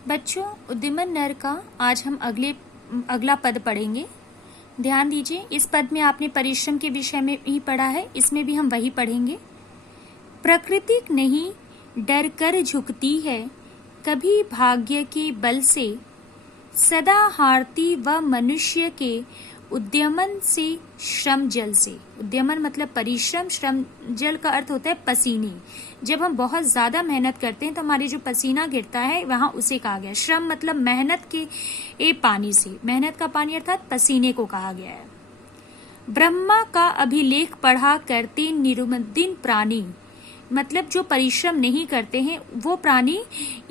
बच्चों, उद्यमन नर का आज हम अगला पद पढ़ेंगे। ध्यान दीजिए, इस पद में आपने परिश्रम के विषय में ही पढ़ा है, इसमें भी हम वही पढ़ेंगे। प्रकृति नहीं डर कर झुकती है, कभी भाग्य के बल से सदा हारती व मनुष्य के उद्यमन से श्रम जल से। उद्यमन मतलब परिश्रम, श्रम जल का अर्थ होता है पसीने। जब हम बहुत ज्यादा मेहनत करते हैं तो हमारे जो पसीना गिरता है वहां उसे कहा गया। श्रम मतलब मेहनत के पानी से, मेहनत का पानी अर्थात पसीने को कहा गया है। ब्रह्मा का अभिलेख पढ़ा करते निरुद्दीन प्राणी, मतलब जो परिश्रम नहीं करते हैं वो प्राणी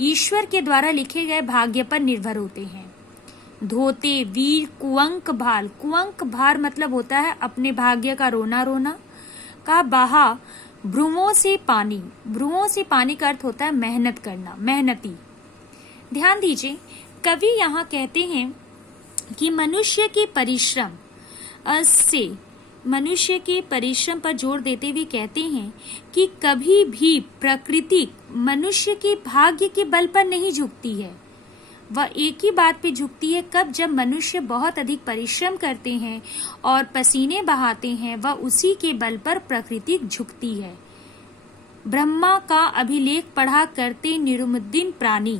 ईश्वर के द्वारा लिखे गए भाग्य पर निर्भर होते हैं। धोते वीर कुअंक भाल, कुअंक भार मतलब होता है अपने भाग्य का रोना रोना। का बहा भ्रुवों से पानी, भ्रुवों से पानी का अर्थ होता है मेहनत करना, मेहनती। ध्यान दीजिए, कवि यहाँ कहते हैं कि मनुष्य के परिश्रम से, मनुष्य के परिश्रम पर जोर देते हुए कहते हैं कि कभी भी प्रकृति मनुष्य के भाग्य के बल पर नहीं झुकती है। वह एक ही बात पे झुकती है, कब? जब मनुष्य बहुत अधिक परिश्रम करते हैं और पसीने बहाते हैं, वह उसी के बल पर प्रकृति झुकती है। ब्रह्मा का अभिलेख पढ़ा करते निरुद्दीन प्राणी।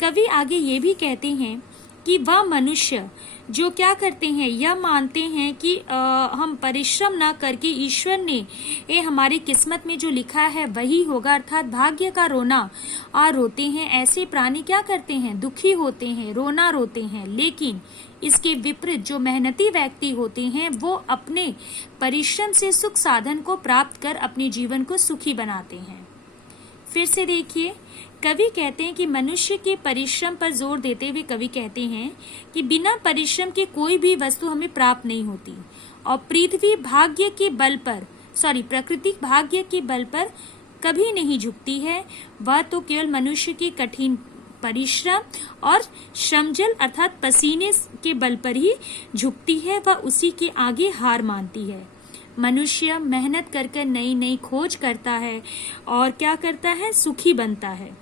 कवि आगे ये भी कहते हैं कि वह मनुष्य जो क्या करते हैं, यह मानते हैं कि हम परिश्रम ना करके ईश्वर ने हमारी किस्मत में जो लिखा है वही होगा, अर्थात भाग्य का रोना और रोते हैं। ऐसे प्राणी क्या करते हैं? दुखी होते हैं, रोना रोते हैं। लेकिन इसके विपरीत जो मेहनती व्यक्ति होते हैं वो अपने परिश्रम से सुख साधन को प्राप्त कर अपने जीवन को सुखी बनाते हैं। फिर से देखिए, कवि कहते हैं कि मनुष्य के परिश्रम पर जोर देते हुए कवि कहते हैं कि बिना परिश्रम के कोई भी वस्तु हमें प्राप्त नहीं होती और पृथ्वी भाग्य के बल पर, प्रकृति भाग्य के बल पर कभी नहीं झुकती है। वह तो केवल मनुष्य के कठिन परिश्रम और श्रमजल अर्थात पसीने के बल पर ही झुकती है, वह उसी के आगे हार मानती है। मनुष्य मेहनत कर नई नई खोज करता है और क्या करता है? सुखी बनता है।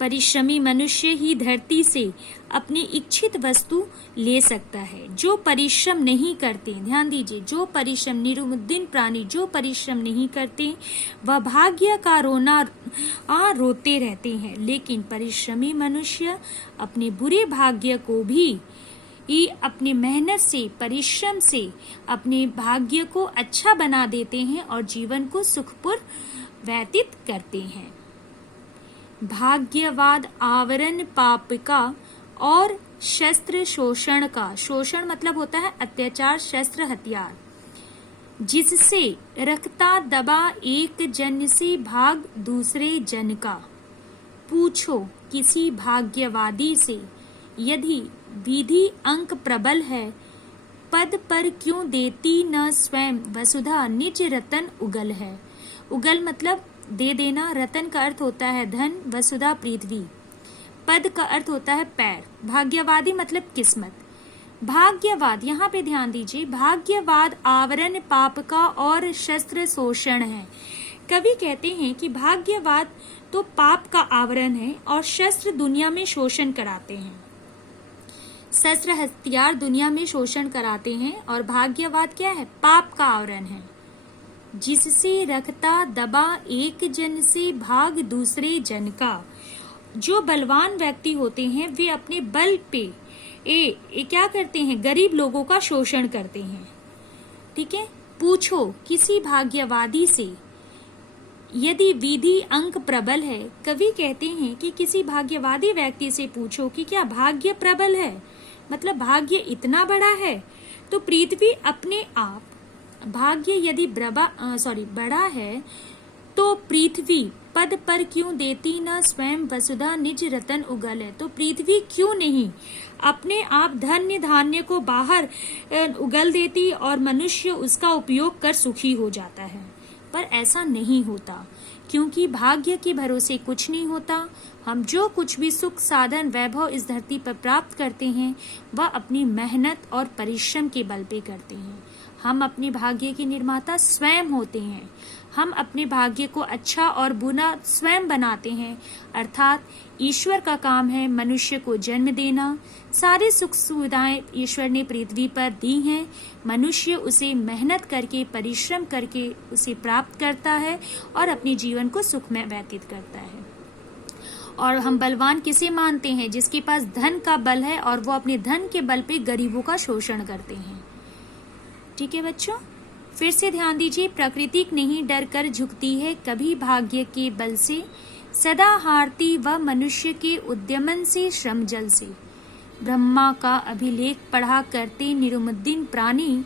परिश्रमी मनुष्य ही धरती से अपनी इच्छित वस्तु ले सकता है। जो परिश्रम नहीं करते, ध्यान दीजिए, जो परिश्रम, निरुद्दीन प्राणी जो परिश्रम नहीं करते वह भाग्य का रोना रोते रहते हैं। लेकिन परिश्रमी मनुष्य अपने बुरे भाग्य को भी अपने मेहनत से, परिश्रम से अपने भाग्य को अच्छा बना देते हैं और जीवन को सुखपूर्ण व्यतीत करते हैं। भाग्यवाद आवरण पाप का और शस्त्र शोषण का। शोषण मतलब होता है अत्याचार, शस्त्र हथियार। जिससे रखता दबा एक जन से भाग दूसरे जन का। पूछो किसी भाग्यवादी से, यदि विधि अंक प्रबल है, पद पर क्यों देती न स्वयं वसुधा निज रतन उगल है। उगल मतलब दे देना, रतन का अर्थ होता है धन, वसुधा पृथ्वी, पद का अर्थ होता है पैर, भाग्यवादी मतलब किस्मत। भाग्यवाद, यहाँ पे ध्यान दीजिए, भाग्यवाद आवरण पाप का और शस्त्र शोषण है। कवि कहते हैं कि भाग्यवाद तो पाप का आवरण है और शस्त्र दुनिया में शोषण कराते हैं, शस्त्र हथियार दुनिया में शोषण कराते हैं और भाग्यवाद क्या है? पाप का आवरण है। जिससे रखता दबा एक जन से भाग दूसरे जन का। जो बलवान व्यक्ति होते हैं वे अपने बल पे क्या करते हैं? गरीब लोगों का शोषण करते हैं। ठीक है। पूछो किसी भाग्यवादी से, यदि विधि अंक प्रबल है। कवि कहते हैं कि किसी भाग्यवादी व्यक्ति से पूछो कि क्या भाग्य प्रबल है, मतलब भाग्य इतना बड़ा है। तो पृथ्वी अपने आप, भाग्य यदि बड़ा है तो पृथ्वी पद पर क्यों देती न स्वयं वसुधा निज रतन उगल है। तो पृथ्वी क्यों नहीं अपने आप धन्य धान्य को बाहर उगल देती और मनुष्य उसका उपयोग कर सुखी हो जाता है। पर ऐसा नहीं होता, क्योंकि भाग्य के भरोसे कुछ नहीं होता। हम जो कुछ भी सुख साधन वैभव इस धरती पर प्राप्त करते हैं वह अपनी मेहनत और परिश्रम के बल पे करते हैं। हम अपने भाग्य के निर्माता स्वयं होते हैं। हम अपने भाग्य को अच्छा और बुरा स्वयं बनाते हैं, अर्थात ईश्वर का काम है मनुष्य को जन्म देना। सारी सुख सुविधाएं ईश्वर ने पृथ्वी पर दी हैं, मनुष्य उसे मेहनत करके परिश्रम करके उसे प्राप्त करता है और अपने जीवन को सुख में व्यतीत करता है। और हम बलवान किसे मानते हैं? जिसके पास धन का बल है और वो अपने धन के बल पे गरीबों का शोषण करते हैं। ठीक है बच्चों, फिर से ध्यान दीजिए। प्रकृति नहीं डर कर झुकती है कभी भाग्य के बल से, सदा हारती व मनुष्य के उद्यमन से श्रम जल से। ब्रह्मा का अभिलेख पढ़ा करते निरुमुद्दीन प्राणी,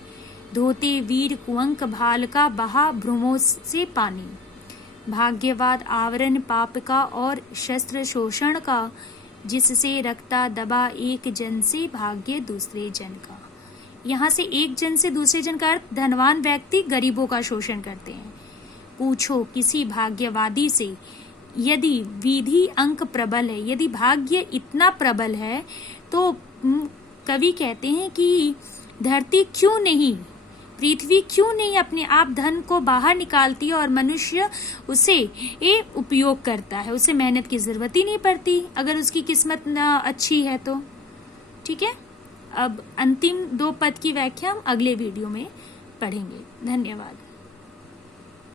धोते वीर कुंवक भाल का बहा भ्रूमों से पानी। भाग्यवाद आवरण पाप का और शस्त्र शोषण का, जिससे रखता दबा एक जन से भाग्य दूसरे जन का। यहाँ से एक जन से दूसरे जन का अर्थ धनवान व्यक्ति गरीबों का शोषण करते हैं। पूछो किसी भाग्यवादी से, यदि विधि अंक प्रबल है, यदि भाग्य इतना प्रबल है तो कवि कहते हैं कि धरती क्यों नहीं, पृथ्वी क्यों नहीं अपने आप धन को बाहर निकालती और मनुष्य उसे उपयोग करता है, उसे मेहनत की जरूरत ही नहीं पड़ती अगर उसकी किस्मत अच्छी है तो। ठीक है, अब अंतिम 2 पद की व्याख्या हम अगले वीडियो में पढ़ेंगे। धन्यवाद।